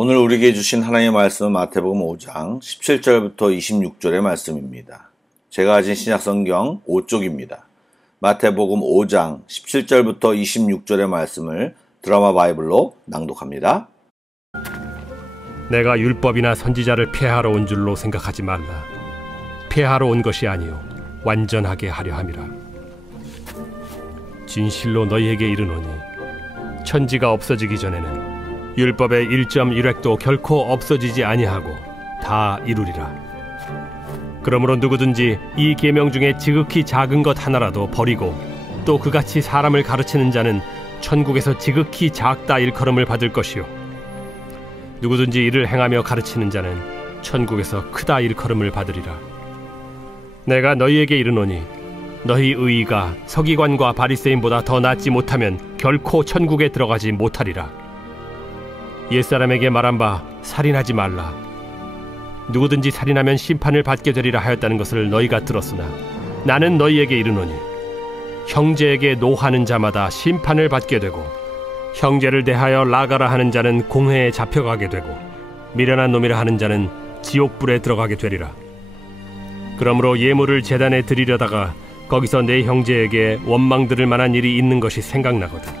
오늘 우리에게 주신 하나님의 말씀은 마태복음 5장 17절부터 26절의 말씀입니다. 제가 가진 신약성경 5쪽입니다. 마태복음 5장 17절부터 26절의 말씀을 드라마 바이블로 낭독합니다. 내가 율법이나 선지자를 폐하러 온 줄로 생각하지 말라. 폐하러 온 것이 아니요 완전하게 하려 함이라. 진실로 너희에게 이르노니 천지가 없어지기 전에는 율법의 1.1획도 결코 없어지지 아니하고 다 이루리라. 그러므로 누구든지 이 계명 중에 지극히 작은 것 하나라도 버리고 또 그같이 사람을 가르치는 자는 천국에서 지극히 작다 일컬음을 받을 것이요 누구든지 이를 행하며 가르치는 자는 천국에서 크다 일컬음을 받으리라. 내가 너희에게 이르노니 너희 의의가 서기관과 바리새인보다 더 낫지 못하면 결코 천국에 들어가지 못하리라. 옛사람에게 말한 바 살인하지 말라. 누구든지 살인하면 심판을 받게 되리라 하였다는 것을 너희가 들었으나 나는 너희에게 이르노니 형제에게 노하는 자마다 심판을 받게 되고 형제를 대하여 나가라 하는 자는 공회에 잡혀가게 되고 미련한 놈이라 하는 자는 지옥불에 들어가게 되리라. 그러므로 예물을 제단에 드리려다가 거기서 내 형제에게 원망 들을 만한 일이 있는 것이 생각나거든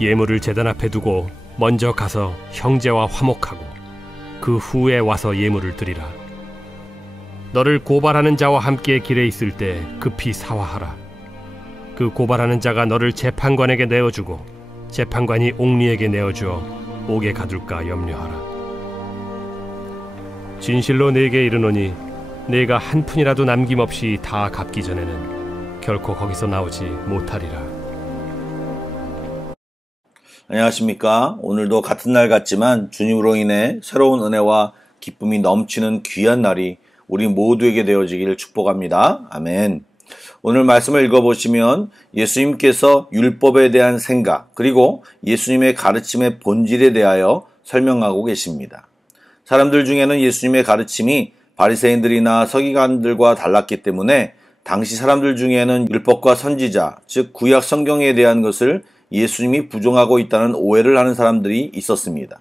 예물을 제단 앞에 두고 먼저 가서 형제와 화목하고 그 후에 와서 예물을 드리라. 너를 고발하는 자와 함께 길에 있을 때 급히 사화하라. 그 고발하는 자가 너를 재판관에게 내어주고 재판관이 옥리에게 내어주어 옥에 가둘까 염려하라. 진실로 네게 이르노니 네가 한 푼이라도 남김없이 다 갚기 전에는 결코 거기서 나오지 못하리라. 안녕하십니까. 오늘도 같은 날 같지만 주님으로 인해 새로운 은혜와 기쁨이 넘치는 귀한 날이 우리 모두에게 되어지기를 축복합니다. 아멘. 오늘 말씀을 읽어보시면 예수님께서 율법에 대한 생각 그리고 예수님의 가르침의 본질에 대하여 설명하고 계십니다. 사람들 중에는 예수님의 가르침이 바리새인들이나 서기관들과 달랐기 때문에 당시 사람들 중에는 율법과 선지자, 즉 구약 성경에 대한 것을 예수님이 부정하고 있다는 오해를 하는 사람들이 있었습니다.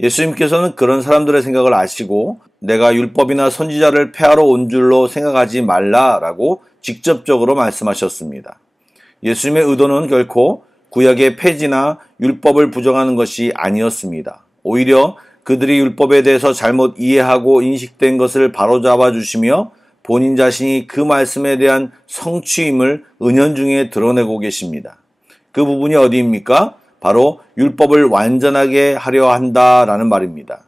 예수님께서는 그런 사람들의 생각을 아시고 내가 율법이나 선지자를 폐하러 온 줄로 생각하지 말라라고 직접적으로 말씀하셨습니다. 예수님의 의도는 결코 구약의 폐지나 율법을 부정하는 것이 아니었습니다. 오히려 그들이 율법에 대해서 잘못 이해하고 인식된 것을 바로잡아 주시며 본인 자신이 그 말씀에 대한 성취임을 은연중에 드러내고 계십니다. 그 부분이 어디입니까? 바로 율법을 완전하게 하려 한다라는 말입니다.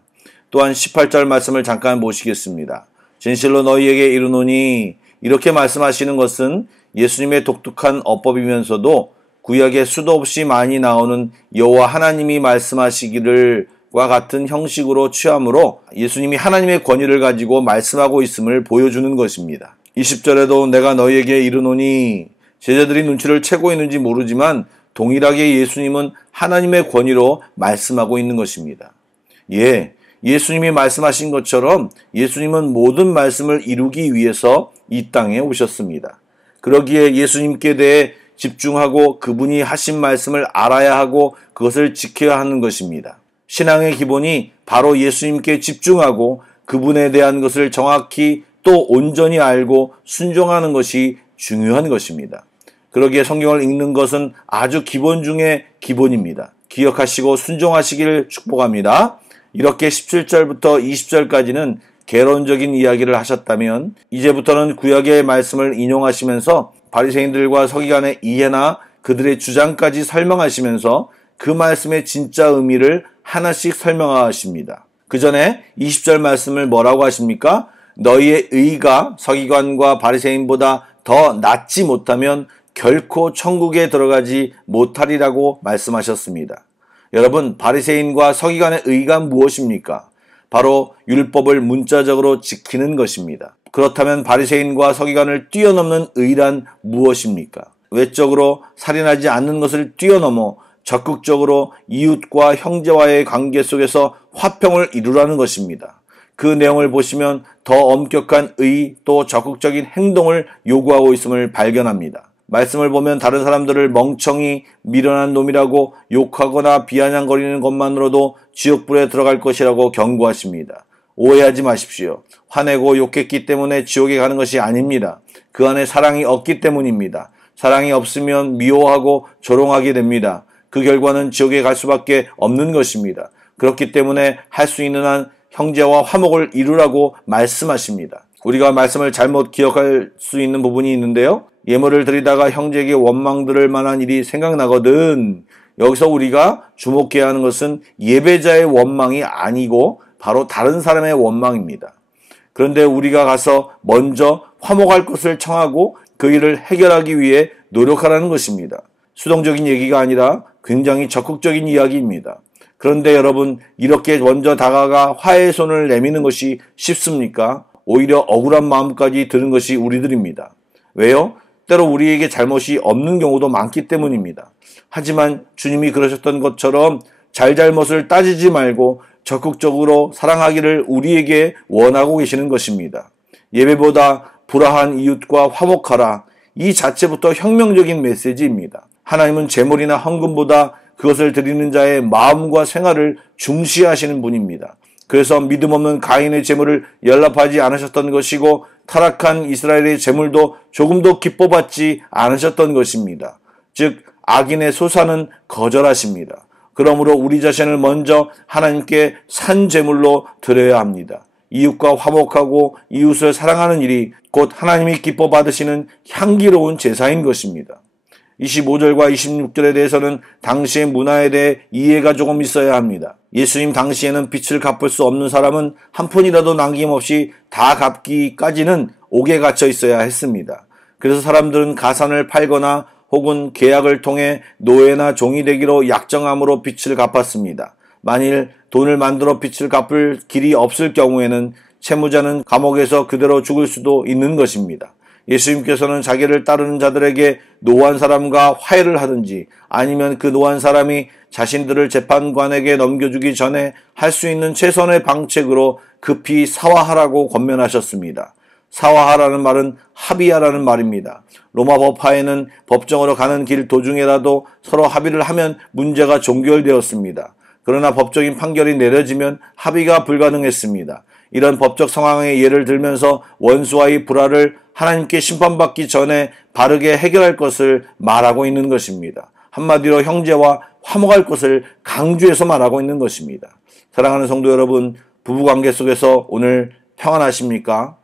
또한 18절 말씀을 잠깐 보시겠습니다. 진실로 너희에게 이르노니 이렇게 말씀하시는 것은 예수님의 독특한 어법이면서도 구약에 수도 없이 많이 나오는 여호와 하나님이 말씀하시기를 과 같은 형식으로 취함으로 예수님이 하나님의 권위를 가지고 말씀하고 있음을 보여주는 것입니다. 20절에도 내가 너희에게 이르노니 제자들이 눈치를 채고 있는지 모르지만 동일하게 예수님은 하나님의 권위로 말씀하고 있는 것입니다. 예수님이 말씀하신 것처럼 예수님은 모든 말씀을 이루기 위해서 이 땅에 오셨습니다. 그러기에 예수님께 대해 집중하고 그분이 하신 말씀을 알아야 하고 그것을 지켜야 하는 것입니다. 신앙의 기본이 바로 예수님께 집중하고 그분에 대한 것을 정확히 또 온전히 알고 순종하는 것이 중요한 것입니다. 그러기에 성경을 읽는 것은 아주 기본 중에 기본입니다. 기억하시고 순종하시기를 축복합니다. 이렇게 17절부터 20절까지는 개론적인 이야기를 하셨다면 이제부터는 구약의 말씀을 인용하시면서 바리새인들과 서기관의 이해나 그들의 주장까지 설명하시면서 그 말씀의 진짜 의미를 하나씩 설명하십니다. 그 전에 20절 말씀을 뭐라고 하십니까? 너희의 의가 서기관과 바리새인보다 더 낫지 못하면 결코 천국에 들어가지 못하리라고 말씀하셨습니다. 여러분, 바리새인과 서기관의 의가 무엇입니까? 바로 율법을 문자적으로 지키는 것입니다. 그렇다면 바리새인과 서기관을 뛰어넘는 의란 무엇입니까? 외적으로 살인하지 않는 것을 뛰어넘어 적극적으로 이웃과 형제와의 관계 속에서 화평을 이루라는 것입니다. 그 내용을 보시면 더 엄격한 의 또 적극적인 행동을 요구하고 있음을 발견합니다. 말씀을 보면 다른 사람들을 멍청이 미련한 놈이라고 욕하거나 비아냥거리는 것만으로도 지옥불에 들어갈 것이라고 경고하십니다. 오해하지 마십시오. 화내고 욕했기 때문에 지옥에 가는 것이 아닙니다. 그 안에 사랑이 없기 때문입니다. 사랑이 없으면 미워하고 조롱하게 됩니다. 그 결과는 지옥에 갈 수밖에 없는 것입니다. 그렇기 때문에 할 수 있는 한 형제와 화목을 이루라고 말씀하십니다. 우리가 말씀을 잘못 기억할 수 있는 부분이 있는데요. 예물을 드리다가 형제에게 원망 들을 만한 일이 생각나거든. 여기서 우리가 주목해야 하는 것은 예배자의 원망이 아니고 바로 다른 사람의 원망입니다. 그런데 우리가 가서 먼저 화목할 것을 청하고 그 일을 해결하기 위해 노력하라는 것입니다. 수동적인 얘기가 아니라 굉장히 적극적인 이야기입니다. 그런데 여러분, 이렇게 먼저 다가가 화해의 손을 내미는 것이 쉽습니까? 오히려 억울한 마음까지 드는 것이 우리들입니다. 왜요? 때로 우리에게 잘못이 없는 경우도 많기 때문입니다. 하지만 주님이 그러셨던 것처럼 잘잘못을 따지지 말고 적극적으로 사랑하기를 우리에게 원하고 계시는 것입니다. 예배보다 불화한 이웃과 화목하라. 이 자체부터 혁명적인 메시지입니다. 하나님은 제물이나 헌금보다 그것을 드리는 자의 마음과 생활을 중시하시는 분입니다. 그래서 믿음 없는 가인의 제물을 연락하지 않으셨던 것이고 타락한 이스라엘의 제물도 조금도 기뻐받지 않으셨던 것입니다. 즉 악인의 소사는 거절하십니다. 그러므로 우리 자신을 먼저 하나님께 산 제물로 드려야 합니다. 이웃과 화목하고 이웃을 사랑하는 일이 곧 하나님이 기뻐 받으시는 향기로운 제사인 것입니다. 25절과 26절에 대해서는 당시의 문화에 대해 이해가 조금 있어야 합니다. 예수님 당시에는 빚을 갚을 수 없는 사람은 한 푼이라도 남김없이 다 갚기까지는 옥에 갇혀 있어야 했습니다. 그래서 사람들은 가산을 팔거나 혹은 계약을 통해 노예나 종이 되기로 약정함으로 빚을 갚았습니다. 만일 돈을 만들어 빚을 갚을 길이 없을 경우에는 채무자는 감옥에서 그대로 죽을 수도 있는 것입니다. 예수님께서는 자기를 따르는 자들에게 노한 사람과 화해를 하든지 아니면 그 노한 사람이 자신들을 재판관에게 넘겨주기 전에 할 수 있는 최선의 방책으로 급히 사화하라고 권면하셨습니다. 사화하라는 말은 합의하라는 말입니다. 로마 법하에는 법정으로 가는 길 도중에라도 서로 합의를 하면 문제가 종결되었습니다. 그러나 법적인 판결이 내려지면 합의가 불가능했습니다. 이런 법적 상황의 예를 들면서 원수와의 불화를 하나님께 심판받기 전에 바르게 해결할 것을 말하고 있는 것입니다. 한마디로 형제와 화목할 것을 강조해서 말하고 있는 것입니다. 사랑하는 성도 여러분, 부부관계 속에서 오늘 평안하십니까?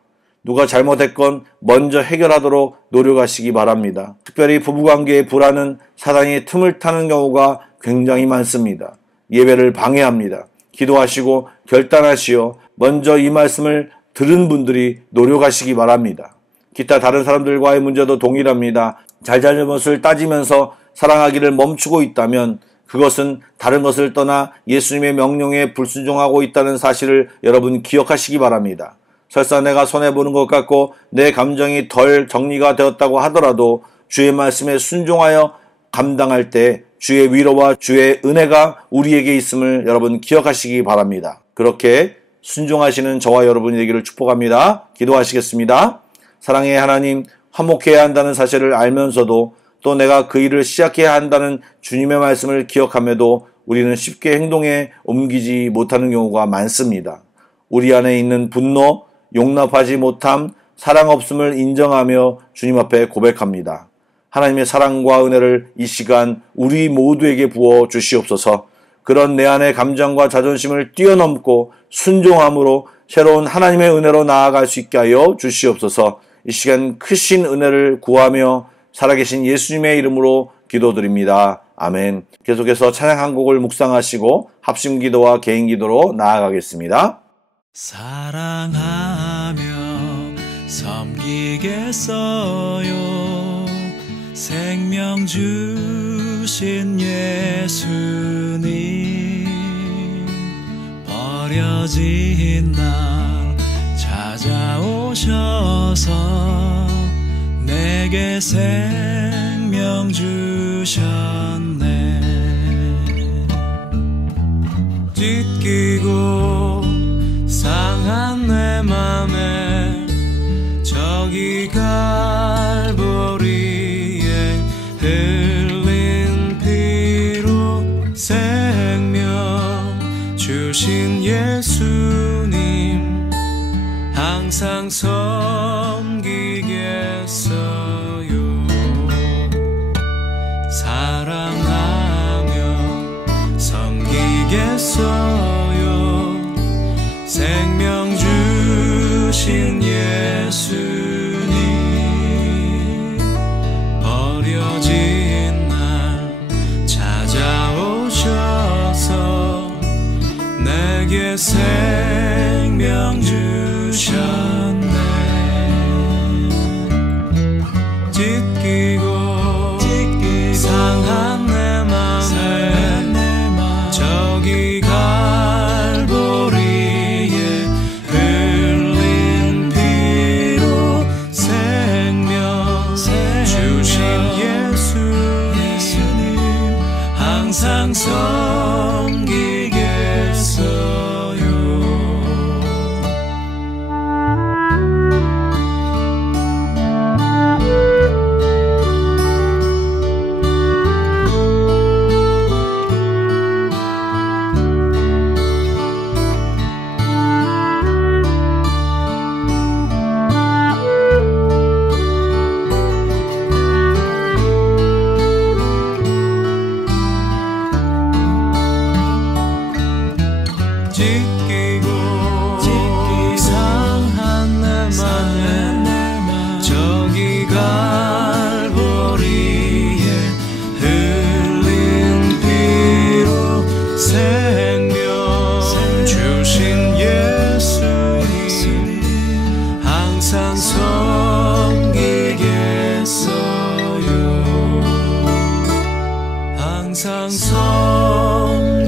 누가 잘못했건 먼저 해결하도록 노력하시기 바랍니다. 특별히 부부관계의 불화는 사단이 틈을 타는 경우가 굉장히 많습니다. 예배를 방해합니다. 기도하시고 결단하시어 먼저 이 말씀을 들은 분들이 노력하시기 바랍니다. 기타 다른 사람들과의 문제도 동일합니다. 잘잘못을 따지면서 사랑하기를 멈추고 있다면 그것은 다른 것을 떠나 예수님의 명령에 불순종하고 있다는 사실을 여러분 기억하시기 바랍니다. 설사 내가 손해보는 것 같고 내 감정이 덜 정리가 되었다고 하더라도 주의 말씀에 순종하여 감당할 때 주의 위로와 주의 은혜가 우리에게 있음을 여러분 기억하시기 바랍니다. 그렇게 순종하시는 저와 여러분이 되기를 축복합니다. 기도하시겠습니다. 사랑의 하나님, 화목해야 한다는 사실을 알면서도 또 내가 그 일을 시작해야 한다는 주님의 말씀을 기억함에도 우리는 쉽게 행동에 옮기지 못하는 경우가 많습니다. 우리 안에 있는 분노, 용납하지 못함, 사랑 없음을 인정하며 주님 앞에 고백합니다. 하나님의 사랑과 은혜를 이 시간 우리 모두에게 부어 주시옵소서. 그런 내 안의 감정과 자존심을 뛰어넘고 순종함으로 새로운 하나님의 은혜로 나아갈 수 있게 하여 주시옵소서. 이 시간 크신 은혜를 구하며 살아계신 예수님의 이름으로 기도드립니다. 아멘. 계속해서 찬양 한 곡을 묵상하시고 합심 기도와 개인 기도로 나아가겠습니다. 사랑하며 섬기겠어요. 생명 주신 예수님, 버려진 날 찾아오셔서 내게 생명 주셨네. 찢기고 상한 내 맘에 저기 갈보리에 주신 예수님 항상 섬기겠어요. 사랑하며 섬기겠어요. 생명 주신 예수님 버려진 날 찾아오셔서 내게 생명 주셨네. 찢기고 상한 내 맘에 저기 갈보리에 흘린 피로 생명 주신 예수님 항상 섬기겠어요. 찢기고 상한 내 맘에 저기 갈보리에 흘린 피로 생명 주신 예수님 항상 섬기겠어요. 항상 섬기겠어요.